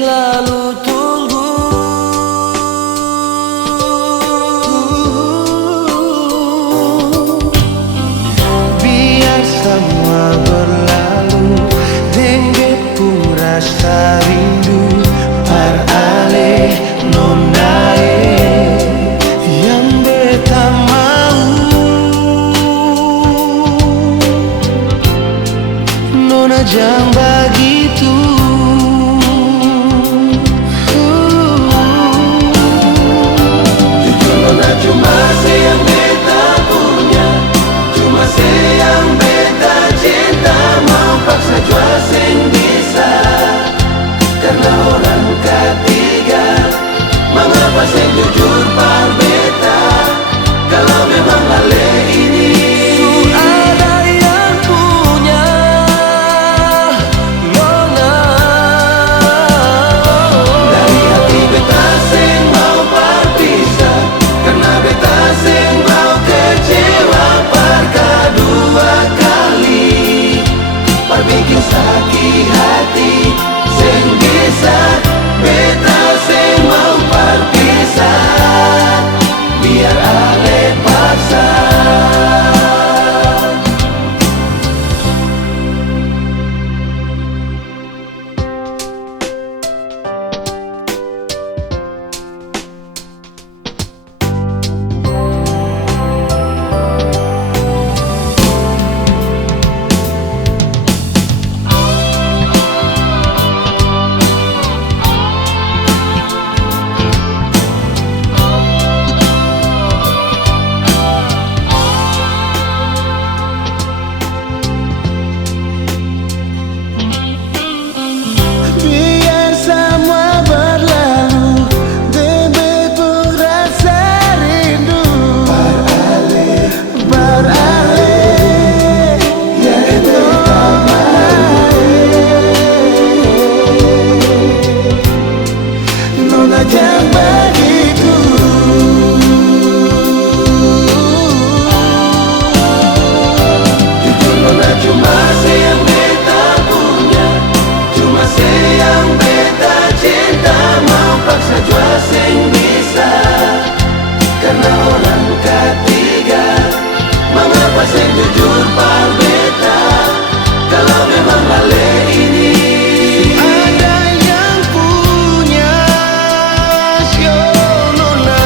selalu tunggu. Biar semua berlalu, dengue pun rasa rindu. Par ale nonae yang beta mau, nona jangan begitu. Jujur nona cuma sayang beta punya, cuma sayang beta cinta. Mau paksa jua sing bisa, karena orang ketiga. Mengapa sing jujur par beta, kalau memang ale ini ada yang punya nona. Dari hati beta sing mau berpisah, karena beta sing mau kecewa par kedua kali. Par bikin sakit hati sing bisa, beta sing mau berpisah, biar ale paksa. Biar semua berlalu, dengue pun rasa rindu. Par ale yang beta mau, nona jangan begitu. Jujur nona cuma sayang beta punya, cuma sayang beta cinta. Mau paksa jua sing bisa, karena orang ketiga. Mengapa sing jujur par beta, kalau memang ale ini Ada yang punya sio nona.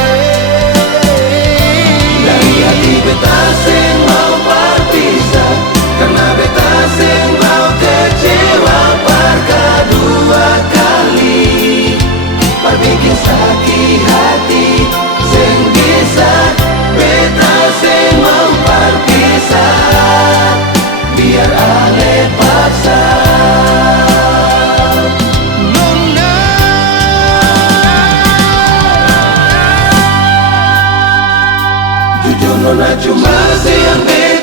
dari hati beta sing mau berpisah, karena beta sing mau kecewa par kedua kali. Par bikin sakit hati sing bisa, beta sing mau berpisah, biar ale paksa. Nona, Jujur nona cuma sayang beta